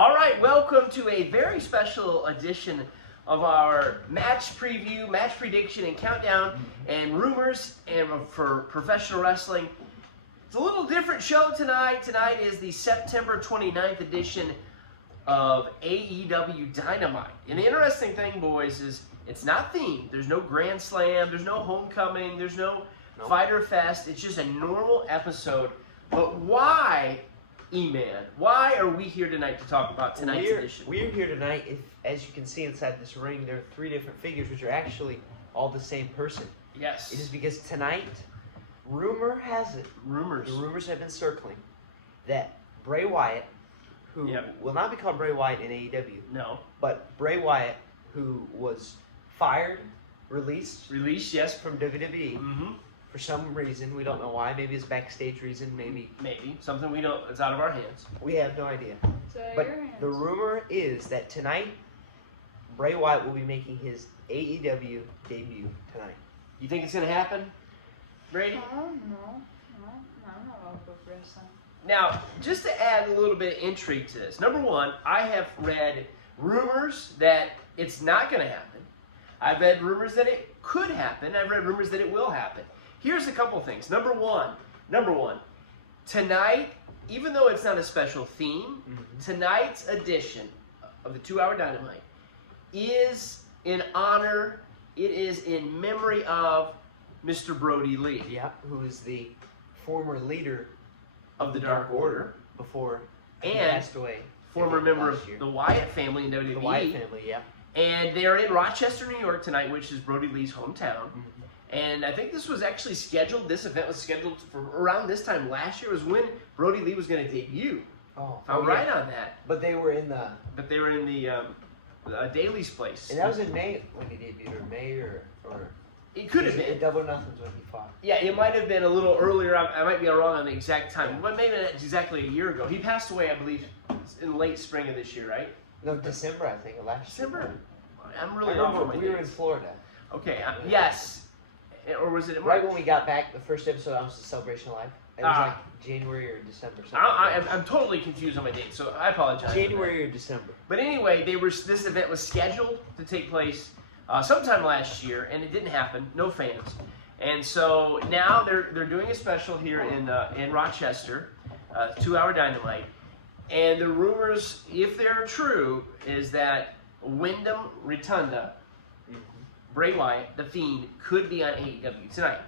All right, welcome to a very special edition of our match preview, match prediction, and countdown, and rumors and for professional wrestling. It's a little different show tonight. Tonight is the September 29th edition of AEW Dynamite. And the interesting thing, boys, is it's not themed. There's no Grand Slam. There's no Homecoming. There's no Fighter Fest. It's just a normal episode. But why, E-Man, why are we here tonight to talk about tonight's edition? We're here tonight, as you can see inside this ring, there are three different figures, which are actually all the same person. Yes. It is because tonight, rumor has it, the rumors have been circling, that Bray Wyatt, who will not be called Bray Wyatt in AEW. No. But Bray Wyatt, who was fired, released, yes, from WWE. Mm-hmm. For some reason, we don't know why. Maybe it's backstage reason. Maybe something we don't. It's out of our hands. We have no idea. But the rumor is that tonight, Bray Wyatt will be making his AEW debut tonight. You think it's gonna happen, Brady? I don't know. I'm not all for wrestling. Now, just to add a little bit of intrigue to this. Number one, I have read rumors that it's not gonna happen. I've read rumors that it could happen. I've read rumors that it will happen. Here's a couple things. Number one, tonight, even though it's not a special theme, tonight's edition of the 2-Hour Dynamite is in honor, it is in memory of Mr. Brody Lee. Yeah, who is the former leader of the Dark Order before he and passed away. Former member of the Wyatt family in WWE. The Wyatt family, yeah. And they're in Rochester, New York tonight, which is Brody Lee's hometown. And I think this was actually scheduled, this event was scheduled for around this time last year, was when Brody Lee was going to debut. Oh, if I'm right on that. But they were in the... But they were in the Daly's place. And that was in May when he debuted, or May or it could have been. It Double Nothing's when he fought. Yeah, it might have been a little earlier. I might be wrong on the exact time, but maybe not exactly a year ago. He passed away, I believe, in late spring of this year, right? No, December, I think, of last year. December? I'm really wrong on my we were in Florida. Okay, yes. Or was it right when we got back? The first episode, I was the Celebration of Life. It was like January or December. I'm totally confused on my date, so I apologize. January or December. But anyway, this event was scheduled to take place sometime last year, and it didn't happen. No fans, and so now they're doing a special here in Rochester, 2-Hour Dynamite, and the rumors, if they're true, is that Wyndham Rotunda, Bray Wyatt, The Fiend, could be on AEW tonight.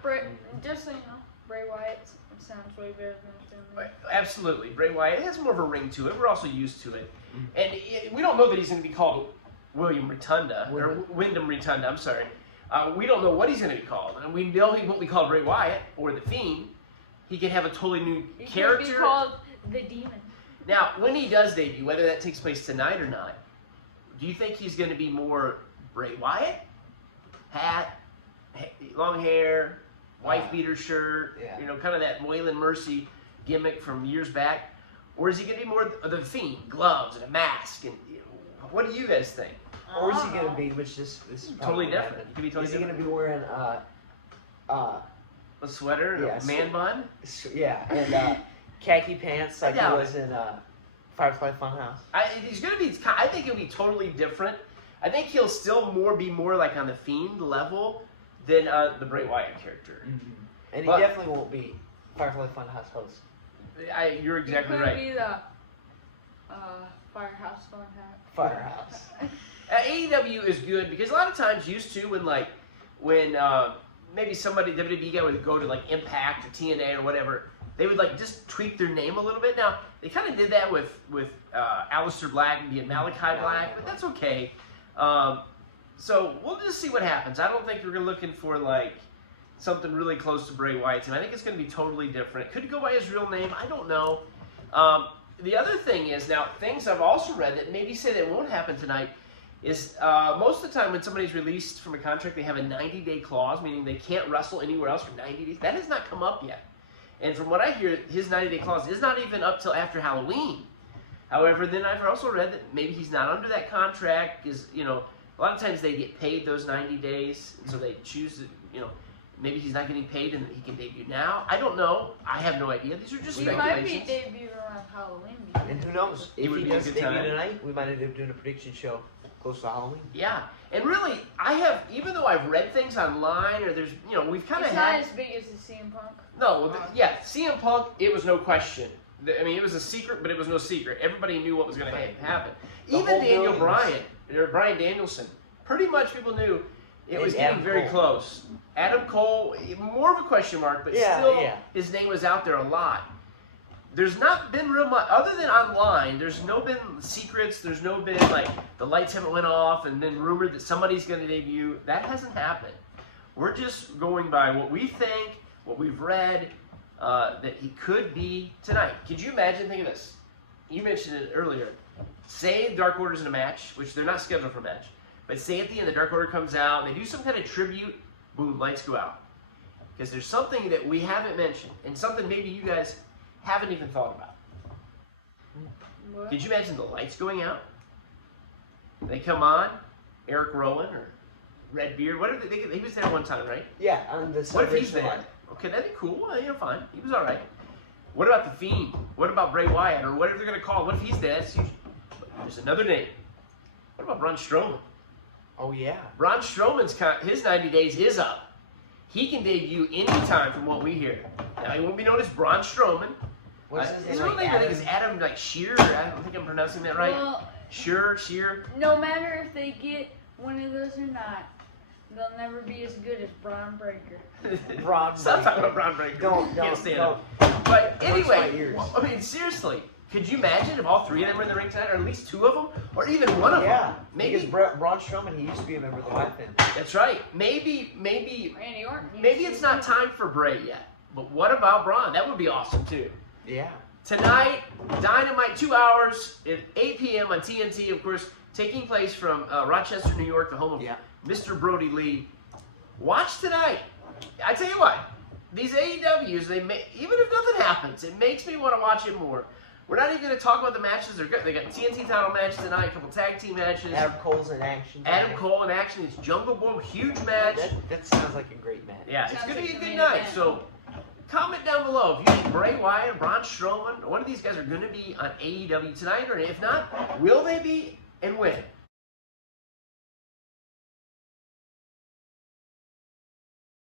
Just so you know, Bray Wyatt sounds way better than the family. Absolutely. Bray Wyatt has more of a ring to it. We're also used to it. And we don't know that he's going to be called Wyndham Rotunda. I'm sorry. We don't know what he's going to be called. And we know he won't be called Bray Wyatt or The Fiend. He could have a totally new character. He could be called The Demon. Now, when he does debut, whether that takes place tonight or not, do you think he's going to be more Bray Wyatt? Hat, long hair, wife beater shirt, kind of that Waylon Mercy gimmick from years back? Or is he going to be more of The Fiend, gloves and a mask? And what do you guys think? Or is he going to be, which this is totally different. Is he going to be wearing a sweater, and a man bun? Yeah, and khaki pants like he was in Firefly Funhouse. He's going to be. I think he'll be totally different. I think he'll still be more like on the Fiend level than the Bray Wyatt character. And he definitely won't be Firefly Funhouse host. You're exactly right. He could be the Firehouse Funhouse. Firehouse. AEW is good because a lot of times used to when maybe somebody WWE guy would go to like Impact or TNA or whatever, they would like just tweak their name a little bit. Now they kind of did that with Aleister Black and being Malachi Black, but that's okay. So we'll just see what happens. I don't think we're looking for like something really close to Bray Wyatt, and I think it's going to be totally different. Could go by his real name. I don't know. The other thing is now things I've also read that maybe say that won't happen tonight is most of the time when somebody's released from a contract, they have a 90-day clause, meaning they can't wrestle anywhere else for 90 days. That has not come up yet. And from what I hear, his 90-day clause is not even up till after Halloween. However, then I've also read that maybe he's not under that contract because, a lot of times they get paid those 90 days, and so they choose to, maybe he's not getting paid and he can debut now. I don't know. I have no idea. These are just He might be speculations. debut around Halloween. And who knows? It If would he be a does good debut time. tonight, we might end up doing a prediction show close to Halloween. Yeah, and really, I have, even though I've read things online or there's, we've kind of It's not had. as big as the CM Punk. No, yeah, CM Punk, it was no question. I mean, it was a secret, but it was no secret. Everybody knew what was going to happen. The Even whole Daniel millions. Bryan, or Bryan Danielson, pretty much people knew it And was getting Adam very Cole. close. Adam Cole, more of a question mark, but Yeah, still, yeah. his name was out there a lot. There's not been real much, other than online, there's no been secrets, there's no been, like, the lights haven't went off and then rumored that somebody's going to debut. That hasn't happened. We're just going by what we think, what we've read, that he could be tonight. Could you imagine, think of this. You mentioned it earlier. Say Dark Order's in a match, which they're not scheduled for a match, but say at the end the Dark Order comes out, they do some kind of tribute, boom, lights go out. Because there's something that we haven't mentioned, and something maybe you guys haven't even thought about. What? Could you imagine the lights going out? They come on, Eric Rowan or Redbeard, whatever he was there one time, right? Yeah, on the What if he's celebration there? line. Okay, that'd be cool. Well, fine. He was all right. What about the Fiend? What about Bray Wyatt or whatever they're gonna call him? What if he's there? That's huge. There's another name. What about Braun Strowman? Oh yeah. Braun Strowman's his 90 days is up. He can debut anytime from what we hear. Now he won't be known as Braun Strowman. What's his His name? real Like name I think is Adam? Adam like Shearer. I don't think I'm pronouncing that right. Well, Shearer. no matter if they get one of those or not, they'll never be as good as Braun Breaker. Braun Stop talking Breaker. about Braun Breaker. Don't Can't stand don't. him. But Hurts my anyway, ears. I mean, seriously, could you imagine if all three of them were in the ring tonight, or at least two of them, or even one of Yeah, them? Maybe. because Braun Strowman, he used to be a member of the Wyatt family. That's right. Maybe Randy Orton. Maybe it's not time for Bray yet. But what about Braun? That would be awesome too. Yeah. Tonight, Dynamite, 2 hours at 8 p.m. on TNT, of course, taking place from Rochester, New York, the home of Yeah. Mr. Brody Lee. Watch tonight. I tell you what, these AEWs, even if nothing happens, it makes me want to watch it more. We're not even going to talk about the matches. They're good. They got TNT title match tonight, a couple tag team matches. Adam Cole's in action. Adam tonight. Cole in action. It's Jungle Boy, huge match. That sounds like a great match. Yeah, it's Sounds going to like be a the good main night. event. So comment down below if you think Bray Wyatt, Braun Strowman, one of these guys are going to be on AEW tonight, or if not, will they be and when?